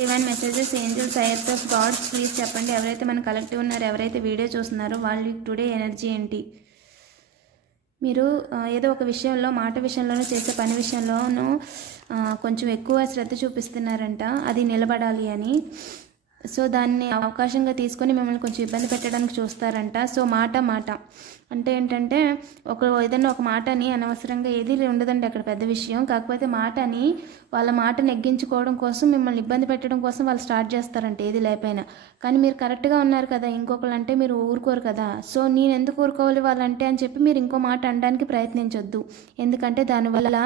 Divine messages angels higher of gods please చెప్పండి. ఎవరైతే మన కలెక్టివ్ ఉన్నారో, ఎవరైతే వీడియో చూస్తున్నారో వాళ్ళు టుడే ఎనర్జీ ఏంటి? మీరు ఏదో ఒక విషయంలో, మాట విషయంలోనూ, చేసే పని విషయంలోనూ కొంచెం ఎక్కువ శ్రద్ధ చూపిస్తున్నారంట, అది నిలబడాలి అని. సో దాన్ని అవకాశంగా తీసుకొని మిమ్మల్ని కొంచెం ఇబ్బంది పెట్టడానికి చూస్తారంట. సో మాట అంటే ఏంటంటే, ఏదైనా ఒక మాటని అనవసరంగా ఏది ఉండదండి అక్కడ పెద్ద విషయం. కాకపోతే మాటని వాళ్ళ మాట నెగ్గించుకోవడం కోసం, మిమ్మల్ని ఇబ్బంది పెట్టడం కోసం వాళ్ళు స్టార్ట్ చేస్తారంట ఏది లేకపోయినా. కానీ మీరు కరెక్ట్గా ఉన్నారు కదా, ఇంకొకరు అంటే మీరు ఊరుకోరు కదా. సో నేను ఎందుకు ఊరుకోవాలి వాళ్ళంటే అని చెప్పి మీరు ఇంకో మాట అనడానికి ప్రయత్నించొద్దు. ఎందుకంటే దానివల్ల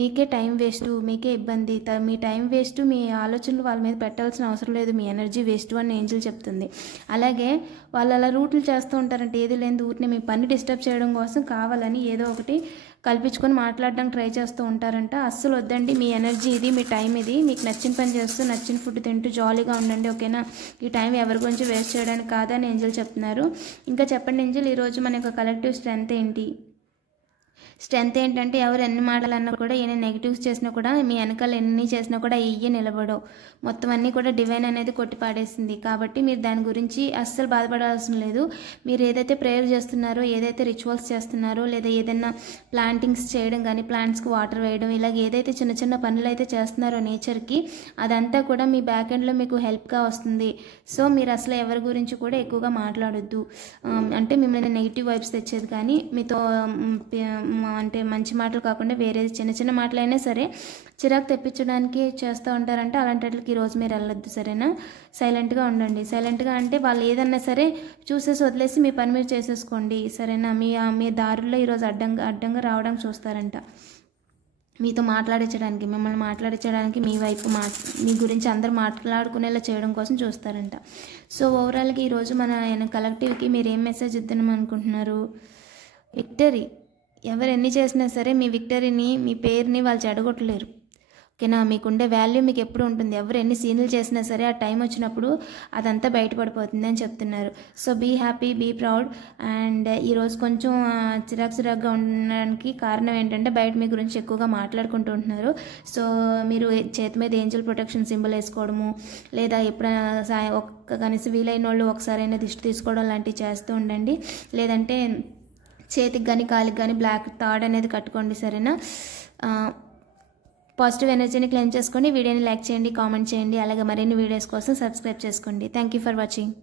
మీకే టైం వేస్ట్, మీకే ఇబ్బంది. మీ టైం వేస్ట్, మీ ఆలోచనలు వాళ్ళ మీద పెట్టాల్సిన అవసరం లేదు, మీ ఎనర్జీ వేస్ట్ అని ఏంజెల్ చెప్తుంది. అలాగే వాళ్ళు అలా రూట్లు చేస్తూ ఉంటారంటే ఏది లేని ఊరిని మీ పని డిస్టర్బ్ చేయడం కోసం కావాలని ఏదో ఒకటి కల్పించుకొని మాట్లాడడానికి ట్రై చేస్తూ ఉంటారంట. అస్సలు వద్దండి. మీ ఎనర్జీ ఇది, మీ టైం ఇది. మీకు నచ్చిన పని చేస్తూ, నచ్చిన ఫుడ్ తింటూ జాలీగా ఉండండి, ఓకేనా? ఈ టైం ఎవరి గురించి వేస్ట్ చేయడానికి కాదని ఏంజెల్ చెప్తున్నారు. ఇంకా చెప్పండి ఏంజెల్, ఈరోజు మన యొక్క కలెక్టివ్ స్ట్రెంత్ ఏంటి? స్ట్రెంత్ ఏంటంటే, ఎవరు ఎన్ని మాటలు అన్నా కూడా, ఎన్ని నెగిటివ్స్ చేసినా కూడా, మీ వెనకాల ఎన్ని చేసినా కూడా ఇయ్యే నిలబడవు. మొత్తం అన్నీ కూడా డివైన్ అనేది కొట్టి పాడేసింది. కాబట్టి మీరు దాని గురించి అస్సలు బాధపడాల్సిన లేదు. మీరు ఏదైతే ప్రేయర్ చేస్తున్నారో, ఏదైతే రిచువల్స్ చేస్తున్నారో, లేదా ఏదైనా ప్లాంటింగ్స్ చేయడం కానీ, ప్లాంట్స్కి వాటర్ వేయడం, ఇలాగ ఏదైతే చిన్న చిన్న పనులు అయితే చేస్తున్నారో నేచర్కి, అదంతా కూడా మీ బ్యాక్ ఎండ్లో మీకు హెల్ప్గా వస్తుంది. సో మీరు అసలు ఎవరి గురించి కూడా ఎక్కువగా మాట్లాడొద్దు. అంటే మిమ్మల్ని నెగిటివ్ వైబ్స్ తెచ్చేది కానీ, మీతో అంటే మంచి మాటలు కాకుండా వేరే చిన్న చిన్న మాటలైనా సరే చిరాకు తెప్పించడానికి చేస్తూ ఉంటారంటే అలాంటి వాటికి ఈరోజు మీరు వెళ్ళొద్దు, సరేనా? సైలెంట్గా ఉండండి. సైలెంట్గా అంటే వాళ్ళు ఏదన్నా సరే చూసేసి వదిలేసి మీ పని మీరు చేసేసుకోండి, సరేనా? మీ దారుల్లో ఈరోజు అడ్డంగా రావడానికి చూస్తారంట, మీతో మాట్లాడించడానికి, మిమ్మల్ని మాట్లాడించడానికి, మీ వైపు మీ గురించి అందరూ మాట్లాడుకునేలా చేయడం కోసం చూస్తారంట. సో ఓవరాల్గా ఈరోజు మన కలెక్టివ్కి మీరు ఏం మెసేజ్ ఇద్దాం అనుకుంటున్నారు? విక్టరీ. ఎవరు ఎన్ని చేసినా సరే మీ విక్టరీని, మీ పేరుని వాళ్ళు చెడగొట్టలేరు, ఓకేనా? మీకుండే వాల్యూ మీకు ఎప్పుడు ఉంటుంది. ఎవరు ఎన్ని సీన్లు చేసినా సరే ఆ టైం వచ్చినప్పుడు అదంతా బయటపడిపోతుంది అని చెప్తున్నారు. So be happy, be proud. And ఈరోజు కొంచెం చిరాకుగా ఉండడానికి కారణం ఏంటంటే, బయట మీ గురించి ఎక్కువగా మాట్లాడుకుంటూ ఉంటున్నారు. సో మీరు చేతి మీద ఏంజల్ ప్రొటెక్షన్ సింబల్ వేసుకోవడము, లేదా ఎప్పుడైనా కనీసం వీలైన వాళ్ళు ఒకసారైనా దిష్టి తీసుకోవడం లాంటివి చేస్తూ ఉండండి. లేదంటే చేతికి కానీ కాలికి కానీ బ్లాక్ థాడ్ అనేది కట్టుకోండి, సరేనా? పాజిటివ్ ఎనర్జీని క్లెయిమ్ చేసుకోండి. వీడియోని లైక్ చేయండి, కామెంట్ చేయండి. అలాగే మరిన్ని వీడియోస్ కోసం సబ్స్క్రైబ్ చేసుకోండి. Thank you for watching.